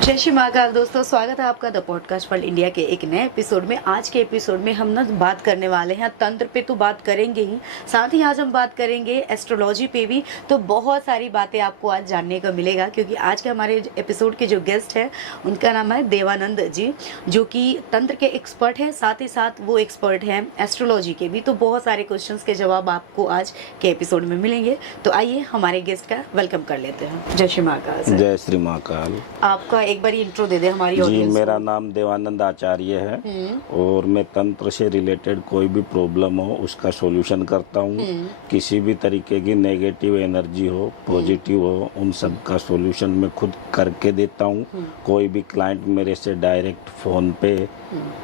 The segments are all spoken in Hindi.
जय श्री महाकाल दोस्तों, स्वागत है आपका द पॉडकास्ट वर्ल्ड इंडिया के एक नए एपिसोड में। आज के एपिसोड में हम ना बात करने वाले हैं तंत्र पे, तो बात करेंगे ही, साथ ही आज हम बात करेंगे एस्ट्रोलॉजी पे भी। तो बहुत सारी बातें आपको आज जानने को मिलेगा, क्योंकि आज के हमारे एपिसोड के जो गेस्ट हैं उनका नाम है देवानंद जी, जो कि तंत्र के एक्सपर्ट हैं, साथ ही साथ वो एक्सपर्ट हैं एस्ट्रोलॉजी के भी। तो बहुत सारे क्वेश्चन के जवाब आपको आज के एपिसोड में मिलेंगे। तो आइए हमारे गेस्ट का वेलकम कर लेते हैं। जय श्री महाकाल सर। जय श्री महाकाल। आपका एक बार इंट्रो दे दे हमारी जी, ऑडियंस मेरा नाम देवानंद आचार्य है और मैं तंत्र से रिलेटेड कोई भी प्रॉब्लम हो उसका सॉल्यूशन करता हूँ। किसी भी तरीके की नेगेटिव एनर्जी हो, पॉजिटिव हो, उन सब का सॉल्यूशन मैं खुद करके देता हूँ। कोई भी क्लाइंट मेरे से डायरेक्ट फोन पे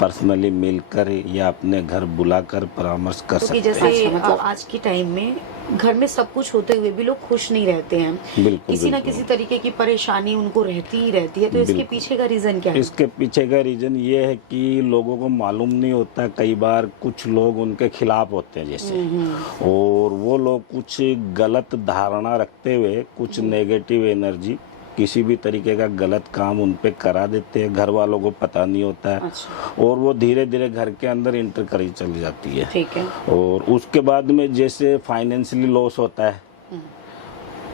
पर्सनली मिलकर या अपने घर बुलाकर परामर्श कर सकते हैं। जैसे मतलब आज के टाइम में घर में सब कुछ होते हुए भी लोग खुश नहीं रहते हैं, किसी ना किसी तरीके की परेशानी उनको रहती ही रहती है। तो इसके पीछे का रीजन क्या है? इसके पीछे का रीजन ये है कि लोगों को मालूम नहीं होता। कई बार कुछ लोग उनके खिलाफ होते हैं जैसे, और वो लोग कुछ गलत धारणा रखते हुए कुछ नेगेटिव एनर्जी, किसी भी तरीके का गलत काम उन पे करा देते हैं। घर वालों को पता नहीं होता है। अच्छा। और वो धीरे धीरे घर के अंदर इंटर करी चली जाती है। ठीक है। और उसके बाद में जैसे फाइनेंशियली लॉस होता है,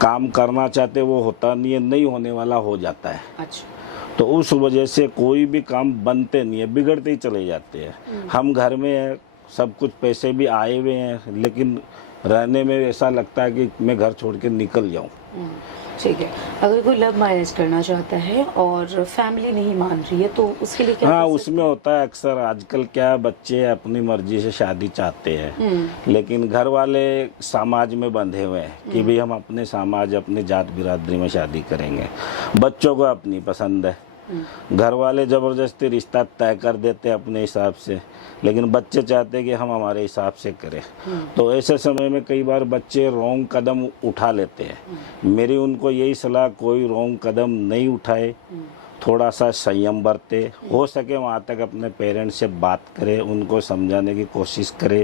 काम करना चाहते वो होता नहीं है, नहीं होने वाला हो जाता है। अच्छा। तो उस वजह से कोई भी काम बनते नहीं है, बिगड़ते ही चले जाते हैं। हम घर में है, सब कुछ पैसे भी आए हुए हैं, लेकिन रहने में ऐसा लगता है कि मैं घर छोड़ के निकल जाऊं। ठीक है। अगर कोई लव मैरिज करना चाहता है और फैमिली नहीं मान रही है तो उसके लिए क्या? हाँ, उसमें होता है अक्सर आजकल क्या, बच्चे अपनी मर्जी से शादी चाहते हैं, लेकिन घर वाले समाज में बंधे हुए हैं कि भाई हम अपने समाज, अपनी जात बिरादरी में शादी करेंगे। बच्चों को अपनी पसंद है, घर वाले जबरदस्ती रिश्ता तय कर देते हैं अपने हिसाब से, लेकिन बच्चे चाहते हैं कि हम हमारे हिसाब से करें। तो ऐसे समय में कई बार बच्चे रॉन्ग कदम उठा लेते हैं। मेरी उनको यही सलाह, कोई रॉन्ग कदम नहीं उठाए, थोड़ा सा संयम बरते, हो सके वहाँ तक अपने पेरेंट्स से बात करें, उनको समझाने की कोशिश करें,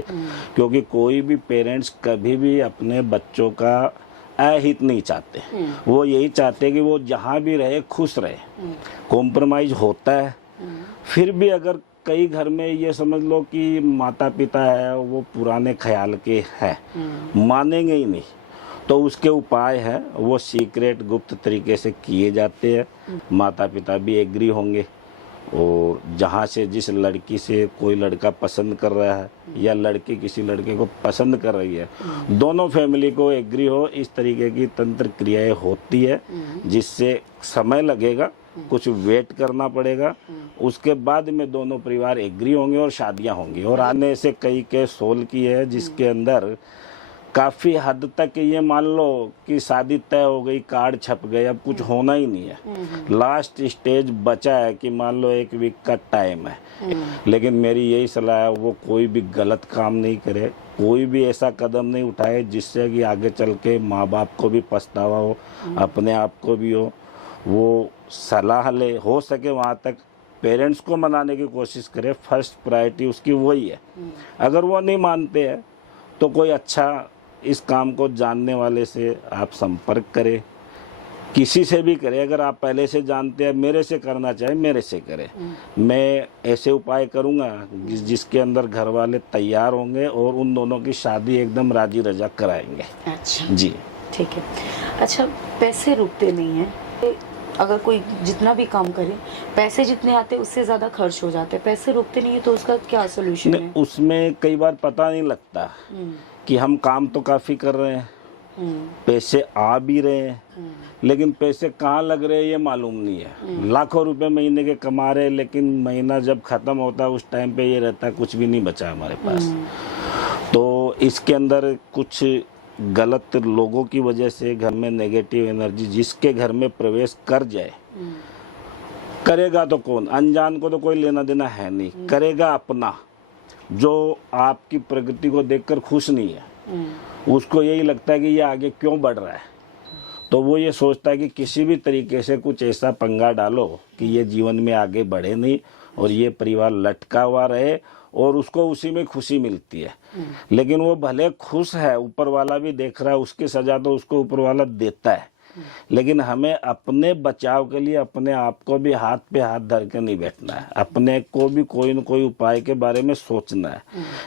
क्योंकि कोई भी पेरेंट्स कभी भी अपने बच्चों का अहित नहीं चाहते। वो यही चाहते हैं कि वो जहाँ भी रहे खुश रहे। कॉम्प्रोमाइज होता है, फिर भी अगर कई घर में ये समझ लो कि माता पिता है वो पुराने ख्याल के हैं, मानेंगे ही नहीं, तो उसके उपाय है वो सीक्रेट गुप्त तरीके से किए जाते हैं। माता पिता भी एग्री होंगे, और जहाँ से जिस लड़की से कोई लड़का पसंद कर रहा है या लड़की किसी लड़के को पसंद कर रही है, दोनों फैमिली को एग्री हो, इस तरीके की तंत्र क्रियाएं होती है, जिससे समय लगेगा, कुछ वेट करना पड़ेगा। उसके बाद में दोनों परिवार एग्री होंगे और शादियां होंगी। और आने से कई केस सोल्व की है जिसके अंदर काफी हद तक ये मान लो कि शादी तय हो गई, कार्ड छप गए, अब कुछ होना ही नहीं है। लास्ट स्टेज बचा है कि मान लो 1 वीक का टाइम है, लेकिन मेरी यही सलाह है वो कोई भी गलत काम नहीं करे, कोई भी ऐसा कदम नहीं उठाए जिससे कि आगे चल के माँ बाप को भी पछतावा हो, अपने आप को भी हो। वो सलाह ले, हो सके वहाँ तक पेरेंट्स को मनाने की कोशिश करे। फर्स्ट प्रायोरिटी उसकी वही है। अगर वो नहीं मानते हैं तो कोई अच्छा इस काम को जानने वाले से आप संपर्क करें, किसी से भी करें। अगर आप पहले से जानते हैं, मेरे से करना चाहे मेरे से करें। मैं ऐसे उपाय करूंगा जिसके अंदर घर वाले तैयार होंगे और उन दोनों की शादी एकदम राजी रजा कराएंगे। अच्छा जी, ठीक है। अच्छा, पैसे रुकते नहीं हैं, अगर कोई जितना भी काम करे, पैसे जितने आते उससे ज्यादा खर्च हो जाते हैं, पैसे रुकते नहीं है, तो उसका क्या सोल्यूशन है? उसमें कई बार पता नहीं लगता कि हम काम तो काफी कर रहे हैं, पैसे आ भी रहे हैं, लेकिन पैसे कहाँ लग रहे हैं ये मालूम नहीं है। लाखों रुपए महीने के कमा रहे हैं, लेकिन महीना जब खत्म होता है उस टाइम पे ये रहता है कुछ भी नहीं बचा हमारे पास। तो इसके अंदर कुछ गलत लोगों की वजह से घर में नेगेटिव एनर्जी जिसके घर में प्रवेश कर जाए, करेगा तो कौन, अनजान को तो कोई लेना देना है नहीं, करेगा अपना, जो आपकी प्रगति को देखकर खुश नहीं है, उसको यही लगता है कि ये आगे क्यों बढ़ रहा है, तो वो ये सोचता है कि किसी भी तरीके से कुछ ऐसा पंगा डालो कि ये जीवन में आगे बढ़े नहीं और ये परिवार लटका हुआ रहे, और उसको उसी में खुशी मिलती है। लेकिन वो भले खुश है, ऊपर वाला भी देख रहा है, उसकी सजा तो उसको ऊपर वाला देता है, लेकिन हमें अपने बचाव के लिए अपने आप को भी हाथ पे हाथ धर के नहीं बैठना है, अपने को भी कोई न कोई उपाय के बारे में सोचना है।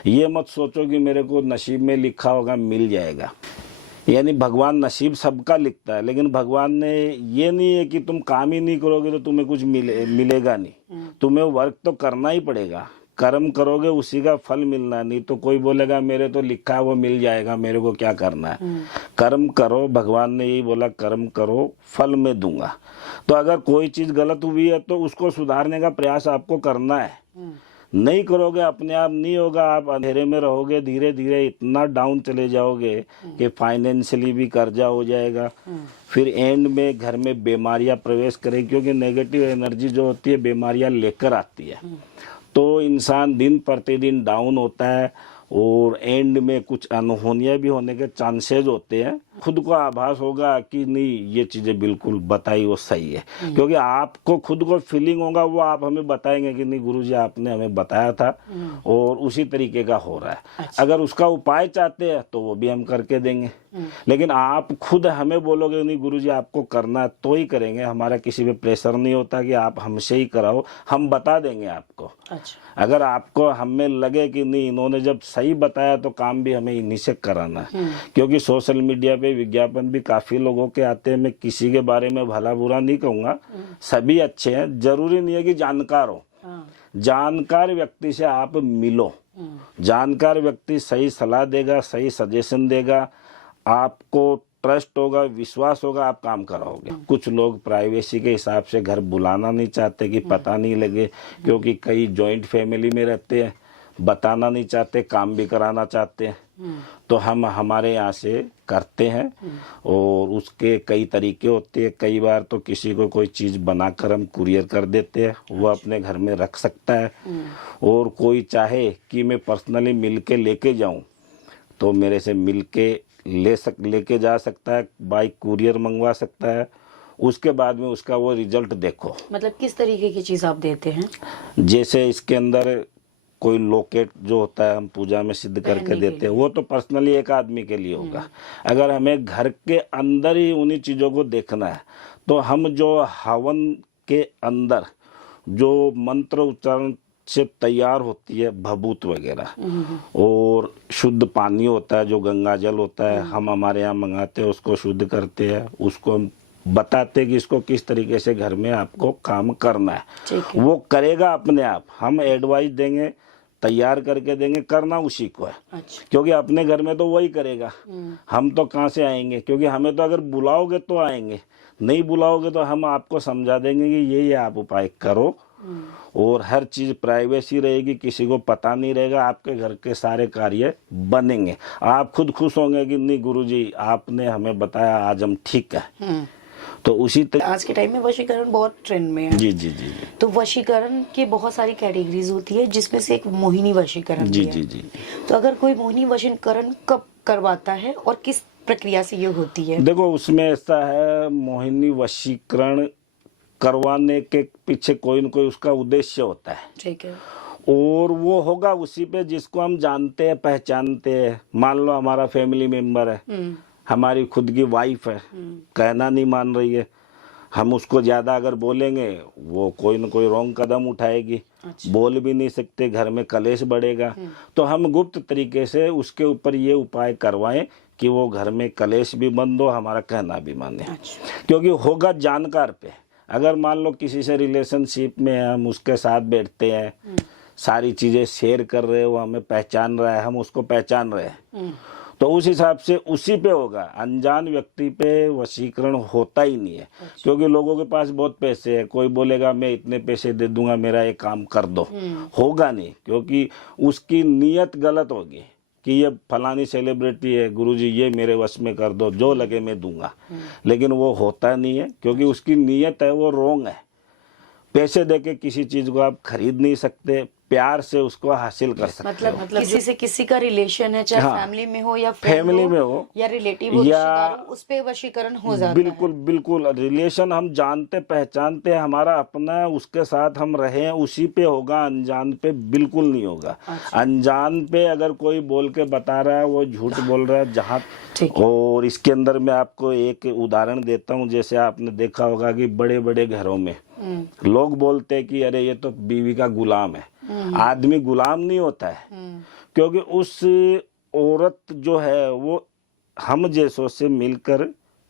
ये मत सोचो कि मेरे को नसीब में लिखा होगा मिल जाएगा, यानी भगवान नसीब सबका लिखता है, लेकिन भगवान ने ये नहीं है कि तुम काम ही नहीं करोगे तो तुम्हें कुछ मिलेगा नहीं। तुम्हें वर्क तो करना ही पड़ेगा, कर्म करोगे उसी का फल मिलना। नहीं तो कोई बोलेगा मेरे तो लिखा है वो मिल जाएगा, मेरे को क्या करना है। कर्म करो, भगवान ने यही बोला कर्म करो फल मैं दूंगा। तो अगर कोई चीज गलत हुई है तो उसको सुधारने का प्रयास आपको करना है। नहीं करोगे अपने आप नहीं होगा, आप अंधेरे में रहोगे, धीरे धीरे इतना डाउन चले जाओगे कि फाइनेंशियली भी कर्जा हो जाएगा। फिर एंड में घर में बीमारियां प्रवेश करेगी, क्योंकि नेगेटिव एनर्जी जो होती है बीमारियां लेकर आती है। तो इंसान दिन प्रतिदिन डाउन होता है और एंड में कुछ अनहोनियां भी होने के चांसेस होते हैं। खुद को आभास होगा कि नहीं ये चीजें बिल्कुल बताई वो सही है, क्योंकि आपको खुद को फीलिंग होगा, वो आप हमें बताएंगे कि नहीं गुरुजी आपने हमें बताया था और उसी तरीके का हो रहा है। अच्छा। अगर उसका उपाय चाहते हैं तो वो भी हम करके देंगे, लेकिन आप खुद हमें बोलोगे नहीं गुरुजी आपको करना है तो ही करेंगे। हमारा किसी पे प्रेशर नहीं होता कि आप हमसे ही कराओ, हम बता देंगे आपको। अच्छा। अगर आपको हमें लगे कि नहीं इन्होंने जब सही बताया तो काम भी हमें इन्हीं से कराना है, क्योंकि सोशल मीडिया पे विज्ञापन भी काफी लोगों के आते हैं। मैं किसी के बारे में भला बुरा नहीं कहूंगा, सभी अच्छे हैं, जरूरी नहीं है कि जानकार हो। जानकार व्यक्ति से आप मिलो, जानकार व्यक्ति सही सलाह देगा, सही सजेशन देगा, आपको ट्रस्ट होगा, विश्वास होगा, आप काम कराओगे। कुछ लोग प्राइवेसी के हिसाब से घर बुलाना नहीं चाहते कि पता नहीं लगे, क्योंकि कई जॉइंट फैमिली में रहते हैं, बताना नहीं चाहते, काम भी कराना चाहते हैं। तो हम हमारे यहाँ से करते हैं और उसके कई तरीके होते हैं। कई बार तो किसी को कोई चीज़ बनाकर हम कुरियर कर देते हैं, वो अपने घर में रख सकता है। और कोई चाहे कि मैं पर्सनली मिल के लेके जाऊँ तो मेरे से मिल के लेके जा सकता है, बाई कुरियर मंगवा सकता है। उसके बाद में उसका वो रिजल्ट देखो। मतलब किस तरीके की चीज आप देते हैं? जैसे इसके अंदर कोई लोकेट जो होता है हम पूजा में सिद्ध करके देते हैं, वो तो पर्सनली एक आदमी के लिए होगा। अगर हमें घर के अंदर ही उन्हीं चीजों को देखना है तो हम जो हवन के अंदर जो मंत्र उच्चारण से तैयार होती है भभूत वगैरह और शुद्ध पानी होता है जो गंगा जल होता है, हम हमारे यहाँ मंगाते हैं, उसको शुद्ध करते हैं, उसको हम बताते हैं कि इसको किस तरीके से घर में आपको काम करना है। वो करेगा अपने आप, हम एडवाइस देंगे, तैयार करके देंगे, करना उसी को है। अच्छा। क्योंकि अपने घर में तो वही करेगा, हम तो कहाँ से आएंगे, क्योंकि हमें तो अगर बुलाओगे तो आएंगे, नहीं बुलाओगे तो हम आपको समझा देंगे कि ये आप उपाय करो। और हर चीज प्राइवेसी रहेगी, किसी को पता नहीं रहेगा, आपके घर के सारे कार्य बनेंगे। आप खुद खुश होंगे कि नहीं गुरुजी आपने हमें बताया, आज हम ठीक है। तो उसी आज के टाइम में वशीकरण बहुत ट्रेंड में है। जी जी जी जी। तो वशीकरण की बहुत सारी कैटेगरीज होती है, जिसमें से एक मोहिनी वशीकरण जी भी है। जी जी। तो अगर कोई मोहिनी वशीकरण कब करवाता है और किस प्रक्रिया से ये होती है? देखो उसमें ऐसा है, मोहिनी वशीकरण करवाने के पीछे कोई न कोई उसका उद्देश्य होता है। ठीक है। और वो होगा उसी पे जिसको हम जानते हैं, पहचानते हैं। मान लो हमारा फैमिली मेंबर है, हमारी खुद की वाइफ है, कहना नहीं मान रही है, हम उसको ज्यादा अगर बोलेंगे वो कोई न कोई रॉन्ग कदम उठाएगी। अच्छा। बोल भी नहीं सकते, घर में कलेश बढ़ेगा। तो हम गुप्त तरीके से उसके ऊपर ये उपाय करवाएं कि वो घर में कलेश भी बंद हो, हमारा कहना भी माने। अच्छा। क्योंकि होगा जानकार पे। अगर मान लो किसी से रिलेशनशिप में हम उसके साथ बैठते हैं, सारी चीजें शेयर कर रहे हो, हमें पहचान रहा है, हम उसको पहचान रहे हैं, तो उस हिसाब से उसी पे होगा। अनजान व्यक्ति पे वशीकरण होता ही नहीं है। अच्छा। क्योंकि लोगों के पास बहुत पैसे है, कोई बोलेगा मैं इतने पैसे दे दूंगा मेरा ये काम कर दो, होगा नहीं, क्योंकि उसकी नीयत गलत होगी कि ये फलानी सेलिब्रिटी है, गुरुजी ये मेरे वश में कर दो, जो लगे मैं दूंगा। लेकिन वो होता नहीं है, क्योंकि उसकी नीयत है वो रोंग है। पैसे देके किसी चीज को आप खरीद नहीं सकते, प्यार से उसको हासिल कर सकते हो। मतलब किसी से किसी का रिलेशन है, चाहे हाँ, फैमिली में हो या फ्रेंड फैमिली में हो या रिलेटिव हो, या रिश्तेदार हो, उस पे वशीकरण हो जाता बिल्कुल बिल्कुल रिलेशन हम जानते पहचानते हैं, हमारा अपना, उसके साथ हम रहे हैं, उसी पे होगा, अनजान पे बिल्कुल नहीं होगा। अच्छा। अनजान पे अगर कोई बोल के बता रहा है वो झूठ बोल रहा है। जहाँ ठीक। और इसके अंदर मैं आपको एक उदाहरण देता हूँ। जैसे आपने देखा होगा कि बड़े बड़े घरों में लोग बोलते हैं कि अरे ये तो बीवी का गुलाम है। आदमी गुलाम नहीं होता है, क्योंकि उस औरत जो है वो हम जैसों से मिलकर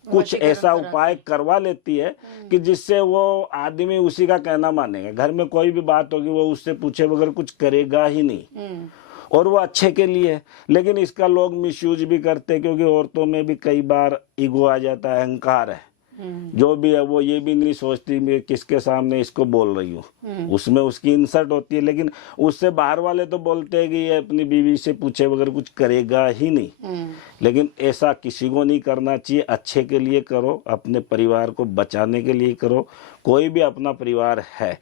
कुछ ऐसा उपाय करवा लेती है कि जिससे वो आदमी उसी का कहना मानेगा। घर में कोई भी बात होगी वो उससे पूछे बगैर कुछ करेगा ही नहीं, और वो अच्छे के लिए है। लेकिन इसका लोग मिसयूज भी करते हैं, क्योंकि औरतों में भी कई बार ईगो आ जाता है, अहंकार है। जो भी है वो ये भी नहीं सोचती मैं किसके सामने इसको बोल रही हूँ, उसमें उसकी इंसल्ट होती है। लेकिन उससे बाहर वाले तो बोलते हैं कि ये अपनी बीवी से पूछे बगैर कुछ करेगा ही नहीं। लेकिन ऐसा किसी को नहीं करना चाहिए। अच्छे के लिए करो, अपने परिवार को बचाने के लिए करो। कोई भी अपना परिवार है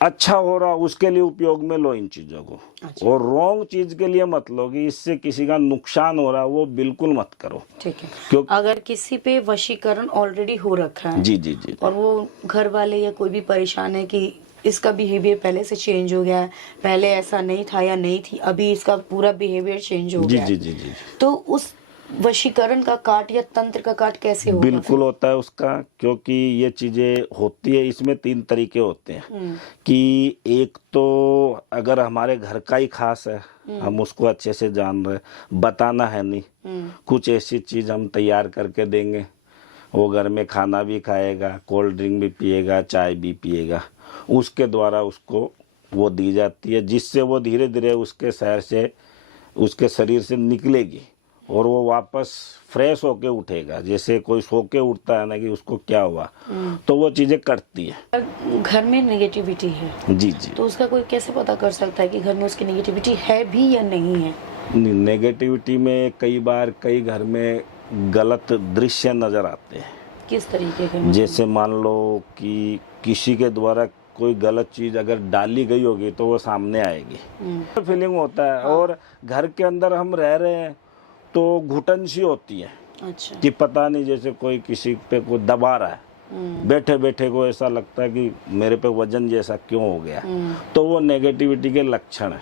अच्छा हो रहा उसके लिए उपयोग में लो इन चीजों को। अच्छा। और रॉन्ग चीज के लिए मत लो कि इससे किसी का नुकसान हो रहा, वो बिल्कुल मत करो। ठीक है। क्योंकि अगर किसी पे वशीकरण ऑलरेडी हो रखा है, जी जी जी, और वो घर वाले या कोई भी परेशान है कि इसका बिहेवियर पहले से चेंज हो गया है, पहले ऐसा नहीं था या नहीं थी, अभी इसका पूरा बिहेवियर चेंज हो जी गया जी है, जी जी, तो उस वशीकरण का काट या तंत्र का काट कैसे होगा? बिल्कुल होता है उसका। क्योंकि ये चीजें होती है, इसमें 3 तरीके होते हैं कि एक तो अगर हमारे घर का ही खास है, हम उसको अच्छे से जान रहे, बताना है नहीं, कुछ ऐसी चीज हम तैयार करके देंगे, वो घर में खाना भी खाएगा, कोल्ड ड्रिंक भी पिएगा, चाय भी पिएगा, उसके द्वारा उसको वो दी जाती है, जिससे वो धीरे धीरे उसके शहर से, उसके शरीर से निकलेगी और वो वापस फ्रेश होके उठेगा। जैसे कोई सो के उठता है ना कि उसको क्या हुआ, तो वो चीजें करती है। घर में नेगेटिविटी है जी जी, तो उसका कोई कैसे पता कर सकता है कि घर में उसकी नेगेटिविटी है भी या नहीं है? नेगेटिविटी में कई बार कई घर में गलत दृश्य नजर आते हैं। किस तरीके के? जैसे मान लो कि किसी के द्वारा कोई गलत चीज अगर डाली गई होगी तो वो सामने आएगी, फीलिंग होता है। और घर के अंदर हम रह रहे हैं तो घुटन सी होती है। अच्छा। कि पता नहीं जैसे कोई किसी पे को दबा रहा है, बैठे बैठे को ऐसा लगता है कि मेरे पे वजन जैसा क्यों हो गया, तो वो नेगेटिविटी के लक्षण है।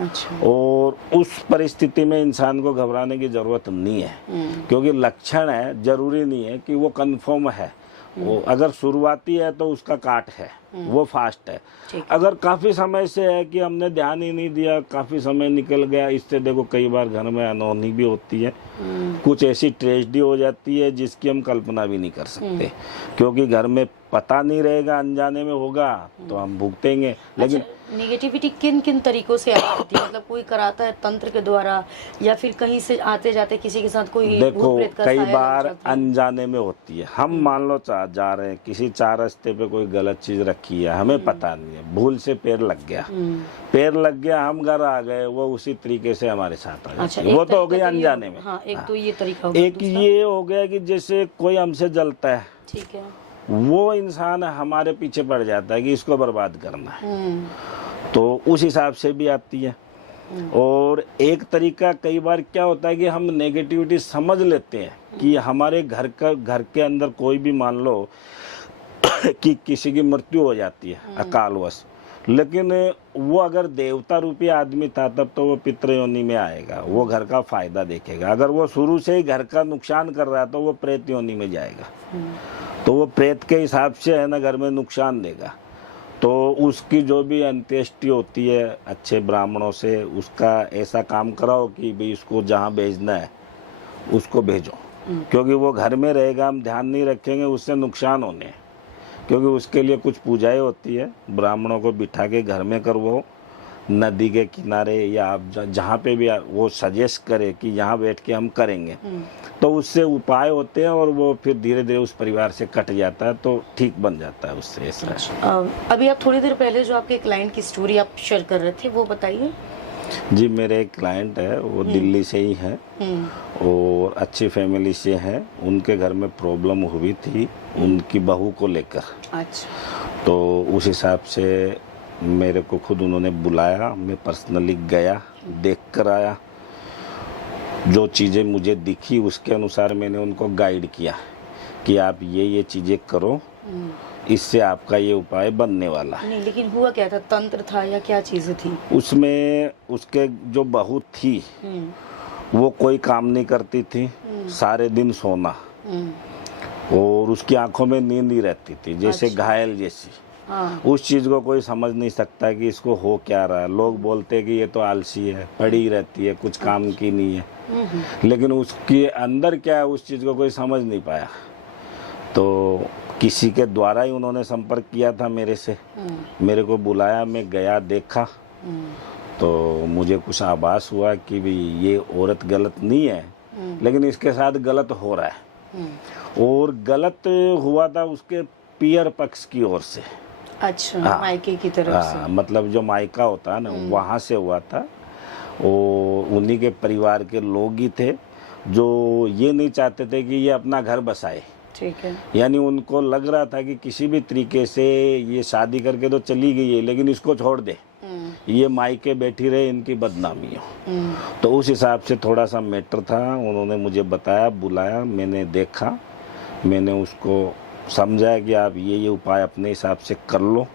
अच्छा। और उस परिस्थिति में इंसान को घबराने की जरूरत नहीं है, क्योंकि लक्षण है, जरूरी नहीं है कि वो कंफर्म है। वो अगर शुरुआती है तो उसका काट है, वो फास्ट है। अगर काफी समय से है कि हमने ध्यान ही नहीं दिया, काफी समय निकल गया, इससे देखो कई बार घर में अनहोनी भी होती है, कुछ ऐसी ट्रेजेडी हो जाती है जिसकी हम कल्पना भी नहीं कर सकते, क्योंकि घर में पता नहीं रहेगा, अनजाने में होगा तो हम भुगतेंगे। लेकिन नेगेटिविटी किन किन तरीकों से आती है? मतलब कोई कराता है तंत्र के द्वारा, या फिर कहीं से आते जाते किसी के साथ कोई देखो भूत-प्रेत का कई साया बार लग जाता है? अनजाने में होती है। हम मान लो जा रहे हैं किसी 4 रास्ते पे, कोई गलत चीज रखी है, हमें पता नहीं है, भूल से पैर लग गया, हम घर आ गए, वो उसी तरीके से हमारे साथ आ जाती है। वो तो हो गई अनजाने में। हाँ, एक तो ये तरीका हो गया। एक ये हो गया कि जैसे कोई हमसे जलता है, ठीक है, वो इंसान हमारे पीछे पड़ जाता है कि इसको बर्बाद करना है, तो उस हिसाब से भी आती है। और एक तरीका कई बार क्या होता है कि हम नेगेटिविटी समझ लेते हैं कि हमारे घर के अंदर कोई भी मान लो कि किसी की मृत्यु हो जाती है अकालवश, लेकिन वो अगर देवता रूपी आदमी था तब तो वो पितृ योनि में आएगा, वो घर का फायदा देखेगा। अगर वो शुरू से ही घर का नुकसान कर रहा है तो वो प्रेत योनि में जाएगा, तो वो प्रेत के हिसाब से है ना घर में नुकसान देगा। तो उसकी जो भी अंत्येष्टि होती है अच्छे ब्राह्मणों से, उसका ऐसा काम कराओ कि भाई इसको जहाँ भेजना है उसको भेजो, क्योंकि वो घर में रहेगा, हम ध्यान नहीं रखेंगे, उससे नुकसान होने हैं। क्योंकि उसके लिए कुछ पूजाएं होती है, ब्राह्मणों को बिठा के घर में करवाओ, नदी के किनारे या आप जहाँ पे भी वो सजेस्ट करे कि यहाँ बैठ के हम करेंगे, तो उससे उपाय होते हैं और वो फिर धीरे धीरे उस परिवार से कट जाता है, तो ठीक बन जाता है उससे। ऐसा अभी आप थोड़ी देर पहले जो आपके क्लाइंट की स्टोरी आप शेयर कर रहे थे वो बताइए। जी, मेरे एक क्लाइंट है, वो दिल्ली से ही है और अच्छी फैमिली से है। उनके घर में प्रॉब्लम हुई थी उनकी बहू को लेकर। अच्छा। तो उस हिसाब से मेरे को खुद उन्होंने बुलाया, मैं पर्सनली गया, देख कर आया। जो चीज़ें मुझे दिखी उसके अनुसार मैंने उनको गाइड किया कि आप ये चीज़ें करो, इससे आपका ये उपाय बनने वाला है। नहीं, लेकिन हुआ क्या था? तंत्र था या क्या चीजें थी? उसमें उसके जो बहू थी वो कोई काम नहीं करती थी, सारे दिन सोना, और उसकी आंखों में नींद ही रहती थी, जैसे अच्छा। घायल जैसी। हाँ। उस चीज़ को कोई समझ नहीं सकता कि इसको हो क्या रहा है। लोग बोलते हैं कि ये तो आलसी है, पड़ी रहती है, कुछ काम की नहीं है, लेकिन उसके अंदर क्या है उस चीज़ को कोई समझ नहीं पाया। तो किसी के द्वारा ही उन्होंने संपर्क किया था मेरे से, मेरे को बुलाया, मैं गया, देखा, तो मुझे कुछ आभास हुआ कि भी ये औरत गलत नहीं है, लेकिन इसके साथ गलत हो रहा है। और गलत हुआ था उसके पियर पक्ष की ओर से। अच्छा, मायके की तरफ से। मतलब जो मायका होता है ना, वहाँ से हुआ था। और उन्हीं के परिवार के लोग ही थे जो ये नहीं चाहते थे कि ये अपना घर बसाए। ठीक है। यानी उनको लग रहा था कि किसी भी तरीके से ये शादी करके तो चली गई है, लेकिन इसको छोड़ दे, ये मायके बैठी रहे, इनकी बदनामी हो। तो उस हिसाब से थोड़ा सा मैटर था। उन्होंने मुझे बताया, बुलाया, मैंने देखा, मैंने उसको समझाया कि आप ये उपाय अपने हिसाब से कर लो,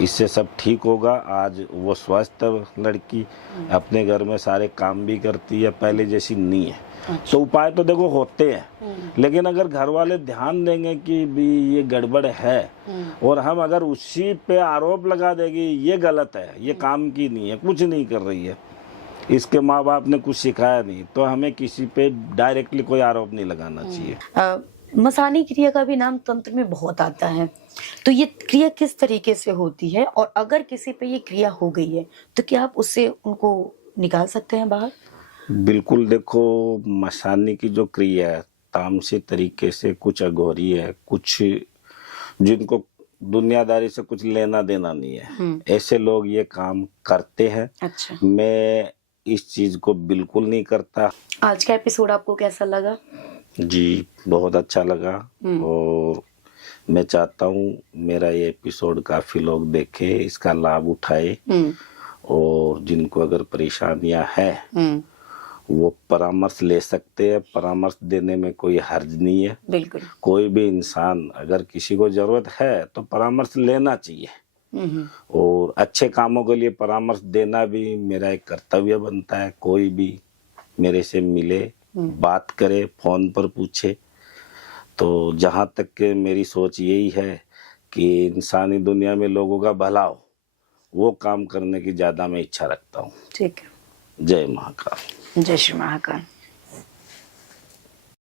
इससे सब ठीक होगा। आज वो स्वस्थ लड़की अपने घर में सारे काम भी करती है, पहले जैसी नहीं है। तो उपाय तो देखो होते हैं, लेकिन अगर घर वाले ध्यान देंगे कि भी ये गड़बड़ है, और हम अगर उसी पे आरोप लगा देंगे ये गलत है, ये काम की नहीं है, कुछ नहीं कर रही है, इसके माँ बाप ने कुछ सिखाया नहीं, तो हमें किसी पे डायरेक्टली कोई आरोप नहीं लगाना चाहिए। मसानी क्रिया का भी नाम तंत्र में बहुत आता है, तो ये क्रिया किस तरीके से होती है, और अगर किसी पे ये क्रिया हो गई है तो क्या आप उससे उनको निकाल सकते हैं बाहर? बिल्कुल। देखो, मसानी की जो क्रिया है तामसिक तरीके से, कुछ अघोरी है, कुछ जिनको दुनियादारी से कुछ लेना देना नहीं है, ऐसे लोग ये काम करते हैं। अच्छा। मैं इस चीज को बिल्कुल नहीं करता। आज का एपिसोड आपको कैसा लगा? जी, बहुत अच्छा लगा, और मैं चाहता हूँ मेरा ये एपिसोड काफी लोग देखे, इसका लाभ उठाए, और जिनको अगर परेशानियां हैं वो परामर्श ले सकते हैं। परामर्श देने में कोई हर्ज नहीं है। बिल्कुल। कोई भी इंसान, अगर किसी को जरूरत है तो परामर्श लेना चाहिए, और अच्छे कामों के लिए परामर्श देना भी मेरा एक कर्तव्य बनता है। कोई भी मेरे से मिले, बात करे, फोन पर पूछे, तो जहां तक के मेरी सोच यही है कि इंसानी दुनिया में लोगों का भला हो, वो काम करने की ज्यादा मैं इच्छा रखता हूँ। ठीक है। जय महाकाल। जय श्री महाकाल।